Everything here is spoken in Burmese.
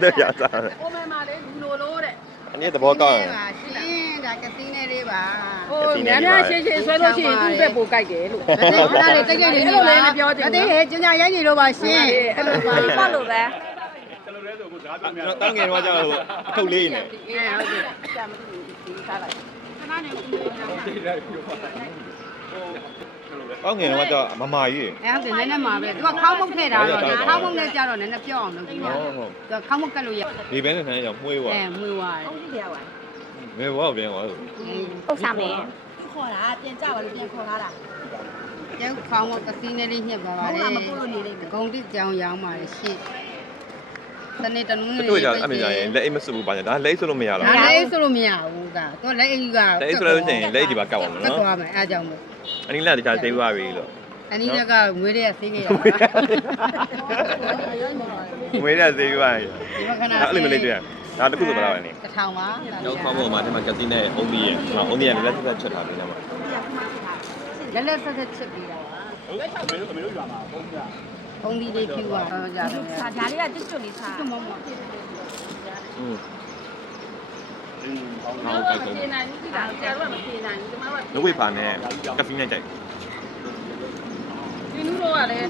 对呀，咋的？我们买的卤肉的。你怎么搞？新ဒါကစီးနေလေးပါ 哦，年年谢谢说到去都在不改革路。 ခဏလေးတကယ်ကြီးနေပါအသေးဟဲ့ကျန်ရိုက်နေလို့ပါရှင် အဲ့လိုပါပါလို့ပဲ 当年我叫透力呢。 ဟုတ်ကဲ့ကြာမလို့ဒီစားလိုက် ခဏနေဦး 当年我叫妈妈鱼。 အဲ့ဟုတ်တယ်နည်းနည်းမှာပဲသူကခေါင်းမုတ်ထည့်တာတော့ခေါင်းမုတ်နဲ့ကြတော့နည်းနည်းပြော့အောင်လုပ်ပြီးပါ 哦。 သူကခေါင်းမုတ်ကတ်လို့ရ 里边的可能叫木鱼 အဲ 哇， မွေးသွားတယ် ဟုတ်တယ်ကွာ 没有我边我。 ဟုတ်စားမယ် ခေါ်တာပြန်ကြပါလို့ပြန်ခေါ်လာတာ ကျုပ်ခေါင်းမုတ်ကစီးနေလေးညှက်ပါပါတယ် ဟုတ်လားမပို့လို့နေလိမ့်မယ် ဂုံတိကြောင်ရောင်းပါလေရှင့်တနေ့တနည်း 对叫俺们家人来没事不办的，但来说都没有了。 ဒါလည်းဆိုလို့မရဘူးကသူလက်အိမ်က 来说了就来几把搞完 ကတ် 了 သွား 喏。 မယ်အားကြောင့်မို့ 俺你来的家谁话为了？ အနည်းကငွေတွေကဆေးခဲ့ရတာ 没得谁话。 ဒီမခဏ အဲ့လိုမလေးတွေ့ရဒါတခုဆိုပါလားနိ တစ်ထောင်ပါ ကျောင်းခေါင်းပေါ်မှာဒီမှာကတိနဲ့အုံးကြီးရအုံးကြီးကလည်းလက်ဆက်ချက်ထားနေတယ်မှာ လက်လက်ဆက်ဆက်ချစ်ပြီးတာပါဘုံဒီလေးဖြူပါကြတယ် ဒါလေးကတစ်ကျွတ်လေးစား ကျွတ်မောမော อืม ဟောကဲ့ကျေနိုင်ဘူးဒါကျတော့မကျေနိုင်ဘူးဒီမှာက လူဝိပါနဲ့ကဖီနဲ့ကြိုက် ဒီလူတို့ကလည်း